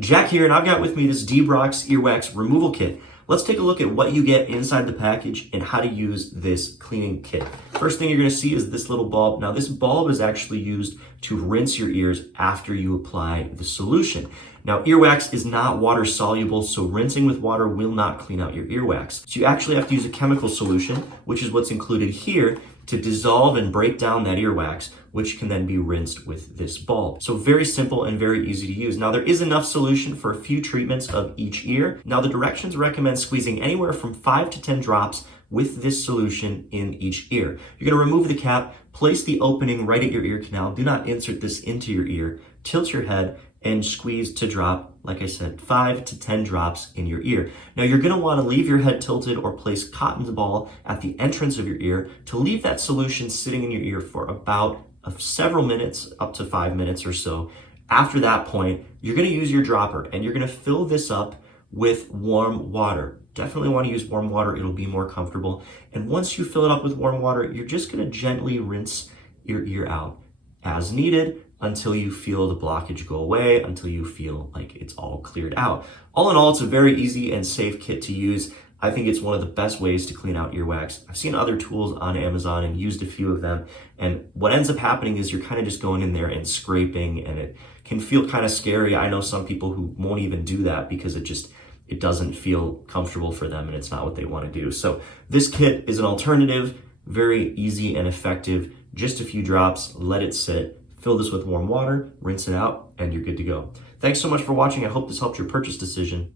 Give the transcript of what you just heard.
Jack here, and I've got with me this Debrox Earwax removal kit. Let's take a look at what you get inside the package and how to use this cleaning kit. First thing you're going to see is this little bulb. Now this bulb is actually used to rinse your ears after you apply the solution. Now earwax is not water soluble, so rinsing with water will not clean out your earwax. So you actually have to use a chemical solution, which is what's included here, to dissolve and break down that earwax, which can then be rinsed with this bulb. So very simple and very easy to use. Now there is enough solution for a few treatments of each ear. Now the directions recommend squeezing anywhere from 5 to 10 drops with this solution in each ear. You're gonna remove the cap, place the opening right at your ear canal. Do not insert this into your ear. Tilt your head and squeeze to drop, like I said, 5 to 10 drops in your ear. Now you're gonna wanna leave your head tilted or place cotton ball at the entrance of your ear to leave that solution sitting in your ear for about several minutes, up to 5 minutes or so. After that point, you're gonna use your dropper and you're gonna fill this up with warm water. Definitely wanna use warm water, it'll be more comfortable. And once you fill it up with warm water, you're just gonna gently rinse your ear out as needed until you feel the blockage go away, until you feel like it's all cleared out. All in all, it's a very easy and safe kit to use. I think it's one of the best ways to clean out earwax. I've seen other tools on Amazon and used a few of them. And what ends up happening is you're kind of just going in there and scraping, and it can feel kind of scary. I know some people who won't even do that because it doesn't feel comfortable for them and it's not what they want to do. So this kit is an alternative, very easy and effective. Just a few drops, let it sit. Fill this with warm water, rinse it out, and you're good to go. Thanks so much for watching. I hope this helped your purchase decision.